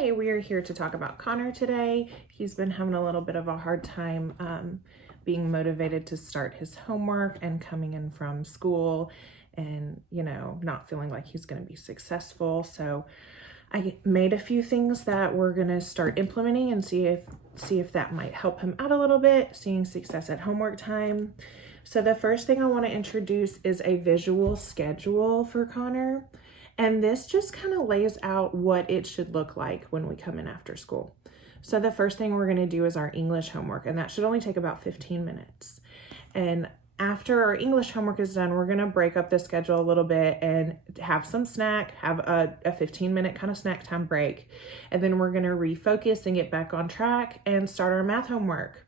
Hi, we are here to talk about Connor today. He's been having a little bit of a hard time being motivated to start his homework and coming in from school and, not feeling like he's going to be successful. So I made a few things that we're going to start implementing and see if that might help him out a little bit, seeing success at homework time. So the first thing I want to introduce is a visual schedule for Connor. And this just kind of lays out what it should look like when we come in after school. So the first thing we're going to do is our English homework, and that should only take about 15 minutes. And after our English homework is done, we're going to break up the schedule a little bit and have some snack, have a 15-minute kind of snack time break. And then we're going to refocus and get back on track and start our math homework.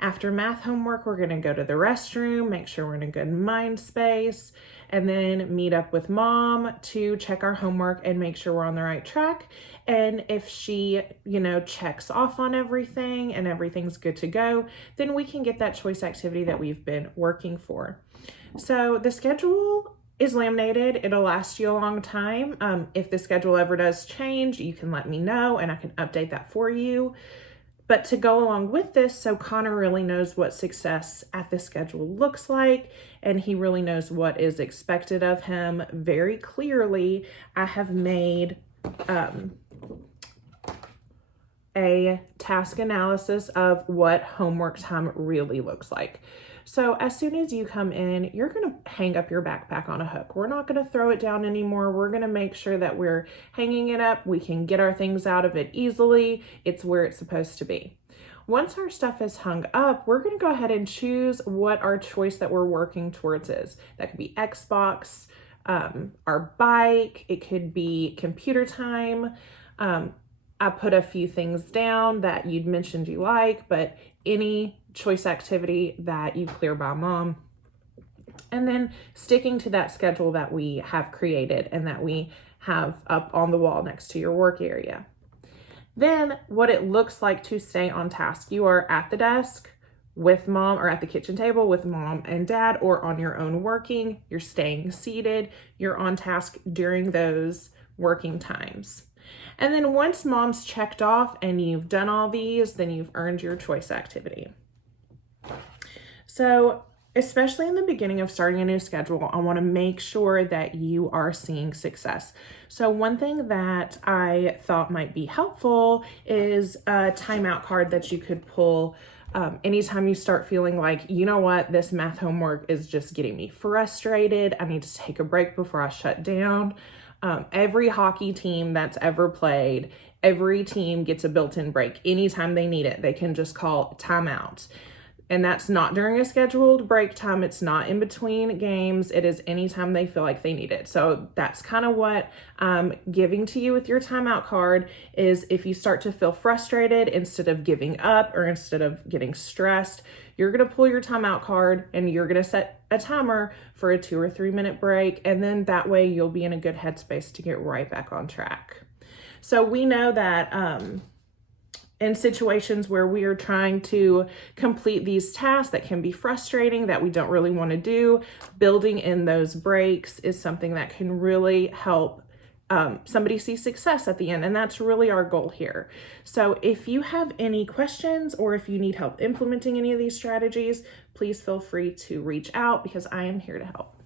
After math homework, we're going to go to the restroom, make sure we're in a good mind space, and then meet up with mom to check our homework and make sure we're on the right track. And if she, checks off on everything and everything's good to go, then we can get that choice activity that we've been working for. So the schedule is laminated. It'll last you a long time. If the schedule ever does change, you can let me know and I can update that for you. But to go along with this, so Connor really knows what success at the schedule looks like, and he really knows what is expected of him very clearly, I have made a task analysis of what homework time really looks like. So as soon as you come in, you're going to hang up your backpack on a hook. We're not going to throw it down anymore. We're going to make sure that we're hanging it up. We can get our things out of it easily. It's where it's supposed to be. Once our stuff is hung up, we're going to go ahead and choose what our choice that we're working towards is. That could be Xbox, our bike, it could be computer time. I put a few things down that you'd mentioned you like, but any choice activity that you clear by mom. And then sticking to that schedule that we have created and that we have up on the wall next to your work area. Then what it looks like to stay on task. You are at the desk with mom or at the kitchen table with mom and dad or on your own working. You're staying seated. You're on task during those working times. And then once mom's checked off and you've done all these, then you've earned your choice activity. So especially in the beginning of starting a new schedule, I want to make sure that you are seeing success. So one thing that I thought might be helpful is a timeout card that you could pull anytime you start feeling like, this math homework is just getting me frustrated. I need to take a break before I shut down. Every hockey team that's ever played, every team gets a built-in break. Anytime they need it, they can just call timeout. And that's not during a scheduled break time. It's not in between games. It is anytime they feel like they need it. So that's kind of what I'm giving to you with your timeout card is if you start to feel frustrated, instead of giving up or instead of getting stressed, you're going to pull your timeout card and you're going to set a timer for a 2 or 3 minute break. And then that way you'll be in a good headspace to get right back on track. So we know that, in situations where we are trying to complete these tasks that can be frustrating, that we don't really want to do, building in those breaks is something that can really help somebody see success at the end. And that's really our goal here. So if you have any questions or if you need help implementing any of these strategies, please feel free to reach out because I am here to help.